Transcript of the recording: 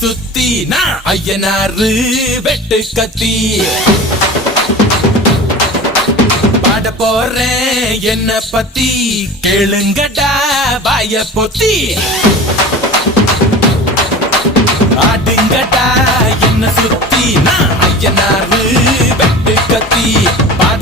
சுத்தி நான் ஐயனாரு வெட்டு கத்தி பாட போறேன் என்ன பத்தி கேளுங்கடா வாய பொத்தி ஆடுங்கடா என்ன சுத்தி நான் ஐயனாரு வெட்டு கத்தி பாட